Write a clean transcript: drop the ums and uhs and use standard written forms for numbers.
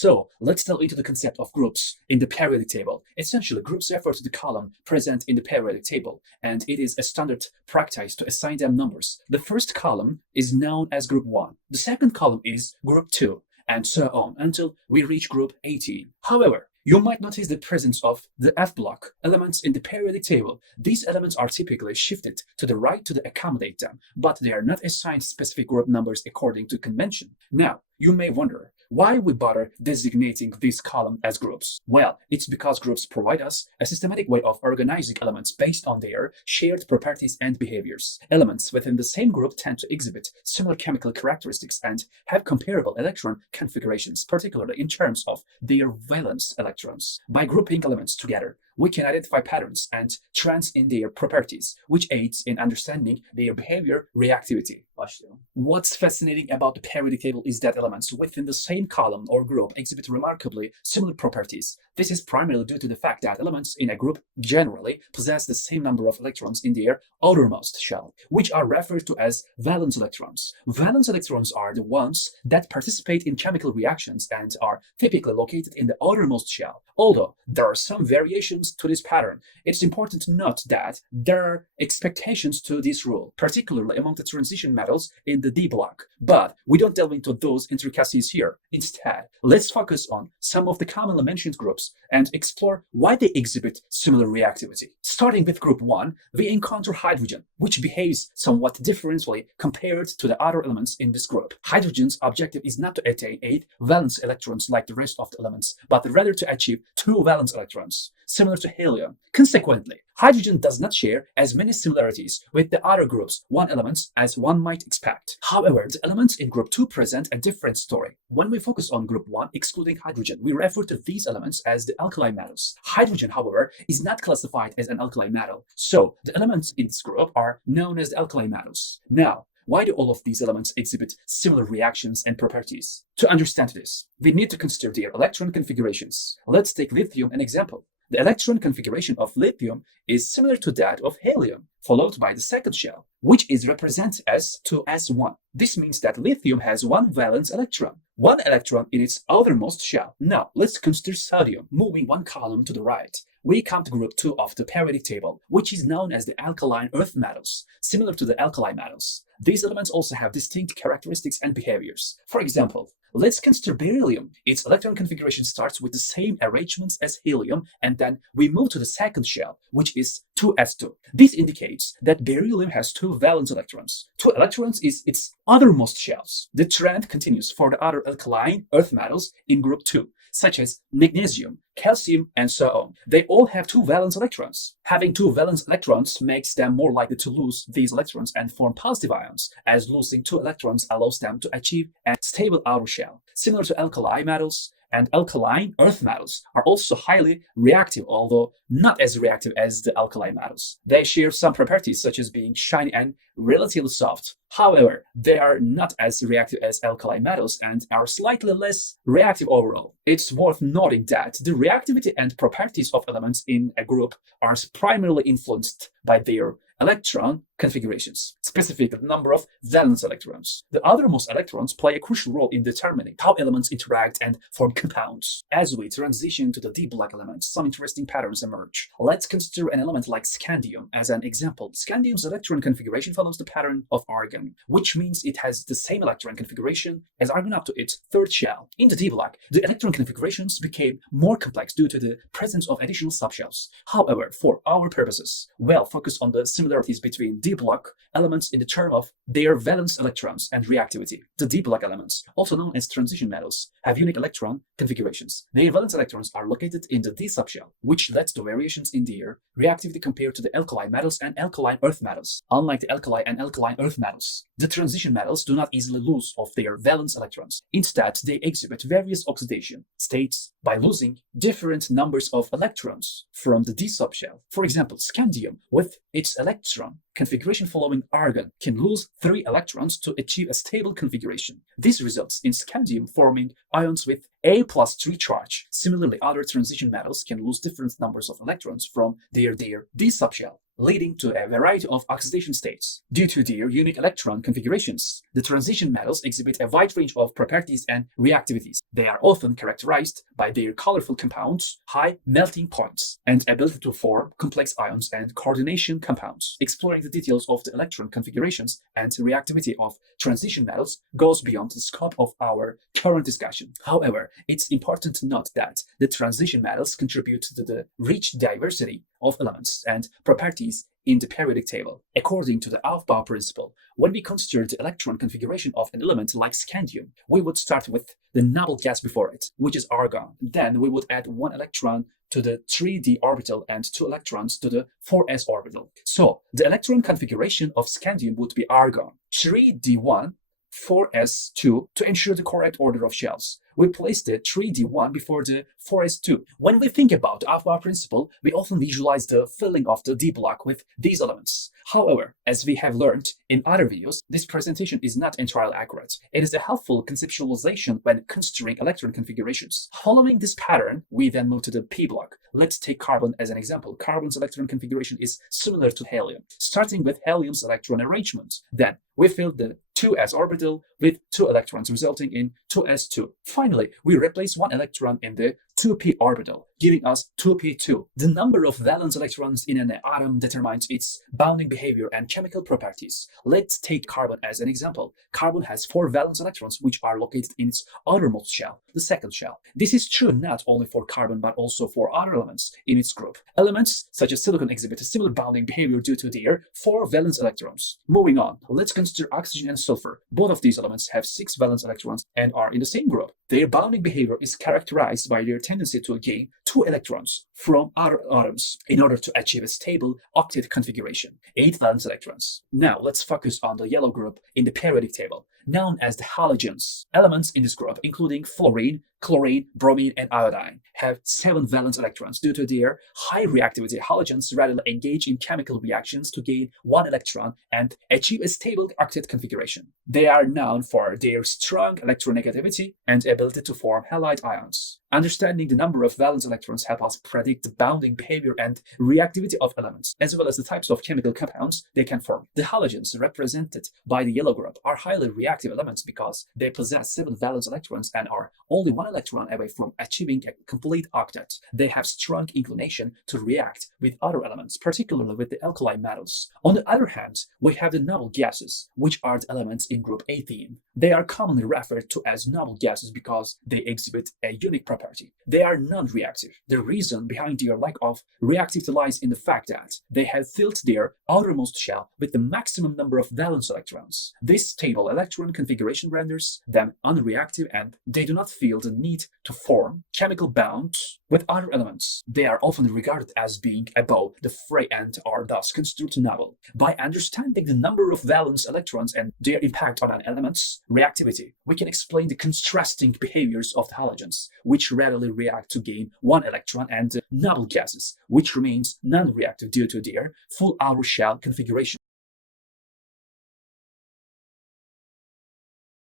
So let's delve into the concept of groups in the periodic table. Essentially, groups refer to the column present in the periodic table, and it is a standard practice to assign them numbers. The first column is known as group 1. The second column is group 2, and so on until we reach group 18. However, you might notice the presence of the F block elements in the periodic table. These elements are typically shifted to the right to accommodate them, but they are not assigned specific group numbers according to convention. Now, you may wonder why we bother designating this column as groups. Well, it's because groups provide us a systematic way of organizing elements based on their shared properties and behaviors. Elements within the same group tend to exhibit similar chemical characteristics and have comparable electron configurations, particularly in terms of their valence electrons. By grouping elements together, we can identify patterns and trends in their properties, which aids in understanding their behavior reactivity. What's fascinating about the periodic table is that elements within the same column or group exhibit remarkably similar properties. This is primarily due to the fact that elements in a group generally possess the same number of electrons in their outermost shell, which are referred to as valence electrons. Valence electrons are the ones that participate in chemical reactions and are typically located in the outermost shell. Although there are some variations to this pattern, it's important to note that there are expectations to this rule, particularly among the transition metals in the D block. But we don't delve into those intricacies here. Instead, let's focus on some of the commonly mentioned groups and explore why they exhibit similar reactivity. Starting with group 1, we encounter hydrogen, which behaves somewhat differently compared to the other elements in this group. Hydrogen's objective is not to attain 8 valence electrons like the rest of the elements, but rather to achieve 2 valence electrons, similar to helium. Consequently, hydrogen does not share as many similarities with the other groups 1 elements as one might expect. However, the elements in group 2 present a different story. When we focus on group 1, excluding hydrogen, we refer to these elements as the alkali metals. Hydrogen, however, is not classified as an alkali metal, so the elements in this group are known as the alkali metals. Now, why do all of these elements exhibit similar reactions and properties? To understand this, we need to consider their electron configurations. Let's take lithium an example. The electron configuration of lithium is similar to that of helium, followed by the second shell, which is represented as 2s1. This means that lithium has 1 valence electron, 1 electron in its outermost shell. Now, let's consider sodium. Moving 1 column to the right, we come to group 2 of the periodic table, which is known as the alkaline earth metals, similar to the alkali metals. These elements also have distinct characteristics and behaviors. For example, let's consider beryllium. Its electron configuration starts with the same arrangements as helium, and then we move to the second shell, which is 2s2. This indicates that beryllium has 2 valence electrons. 2 electrons is its othermost shells. The trend continues for the other alkaline earth metals in group 2, such as magnesium, calcium, and so on. They all have 2 valence electrons. Having 2 valence electrons makes them more likely to lose these electrons and form positive ions, as losing 2 electrons allows them to achieve a stable outer shell. Similar to alkali metals, and alkaline earth metals are also highly reactive, although not as reactive as the alkali metals. They share some properties such as being shiny and relatively soft. However, they are not as reactive as alkali metals and are slightly less reactive overall. It's worth noting that the reactivity and properties of elements in a group are primarily influenced by their electron configurations, specifically the number of valence electrons. The outermost electrons play a crucial role in determining how elements interact and form compounds. As we transition to the D block elements, some interesting patterns emerge. Let's consider an element like scandium as an example. Scandium's electron configuration follows the pattern of argon, which means it has the same electron configuration as argon up to its third shell. In the D block, the electron configurations became more complex due to the presence of additional subshells. However, for our purposes, we'll focus on the similarities between D block elements in the term of their valence electrons and reactivity. The D block elements, also known as transition metals, have unique electron configurations. Their valence electrons are located in the D subshell, which leads to variations in their reactivity compared to the alkali metals and alkaline earth metals. Unlike the alkali and alkaline earth metals, the transition metals do not easily lose of their valence electrons. Instead, they exhibit various oxidation states by losing different numbers of electrons from the D subshell. For example, scandium, with its electron configuration following argon, can lose 3 electrons to achieve a stable configuration. This results in scandium forming ions with A+3 charge. Similarly, other transition metals can lose different numbers of electrons from their D subshell. leading to a variety of oxidation states. Due to their unique electron configurations, the transition metals exhibit a wide range of properties and reactivities. They are often characterized by their colorful compounds, high melting points, and ability to form complex ions and coordination compounds. Exploring the details of the electron configurations and reactivity of transition metals goes beyond the scope of our current discussion. However, it's important to note that the transition metals contribute to the rich diversity of elements and properties in the periodic table. According to the Aufbau principle, when we consider the electron configuration of an element like scandium, we would start with the noble gas before it, which is argon. Then we would add 1 electron to the 3d orbital and 2 electrons to the 4s orbital. So the electron configuration of scandium would be argon, 3d1, 4s2 to ensure the correct order of shells. We place the 3d1 before the 4s2. When we think about the Aufbau principle, we often visualize the filling of the d block with these elements. However, as we have learned in other videos, this presentation is not entirely accurate. It is a helpful conceptualization when considering electron configurations. Following this pattern, we then move to the p block. Let's take carbon as an example. Carbon's electron configuration is similar to helium, starting with helium's electron arrangement. Then we fill the 2s orbital with 2 electrons, resulting in 2s2. Finally, we replace 1 electron in the 2p orbital, giving us 2p2. The number of valence electrons in an atom determines its bonding behavior and chemical properties. Let's take carbon as an example. Carbon has 4 valence electrons, which are located in its outermost shell, the second shell. This is true not only for carbon, but also for other elements in its group. Elements such as silicon exhibit a similar bonding behavior due to their 4 valence electrons. Moving on, let's consider oxygen and sulfur. Both of these elements have 6 valence electrons and are in the same group. Their bonding behavior is characterized by their tendency to gain 2 electrons from other atoms in order to achieve a stable octet configuration, 8 valence electrons. Now let's focus on the yellow group in the periodic table, known as the halogens. Elements in this group, including fluorine, chlorine, bromine, and iodine, have 7 valence electrons. Due to their high reactivity, halogens readily engage in chemical reactions to gain 1 electron and achieve a stable octet configuration. They are known for their strong electronegativity and ability to form halide ions. Understanding the number of valence electrons help us predict the bonding behavior and reactivity of elements, as well as the types of chemical compounds they can form. The halogens, represented by the yellow group, are highly reactive elements because they possess 7 valence electrons and are only 1 electron away from achieving a complete octet. They have strong inclination to react with other elements, particularly with the alkali metals. On the other hand, we have the noble gases, which are the elements in group 18. They are commonly referred to as noble gases because they exhibit a unique property. They are non-reactive. The reason behind their lack of reactivity lies in the fact that they have filled their outermost shell with the maximum number of valence electrons. This stable electron configuration renders them unreactive, and they do not feel the need to form chemical bonds with other elements. They are often regarded as being above the fray and are thus considered noble. By understanding the number of valence electrons and their impact on an element's reactivity, we can explain the contrasting behaviors of the halogens, which readily react to gain 1 electron, and noble gases, which remains non-reactive due to their full outer shell configuration.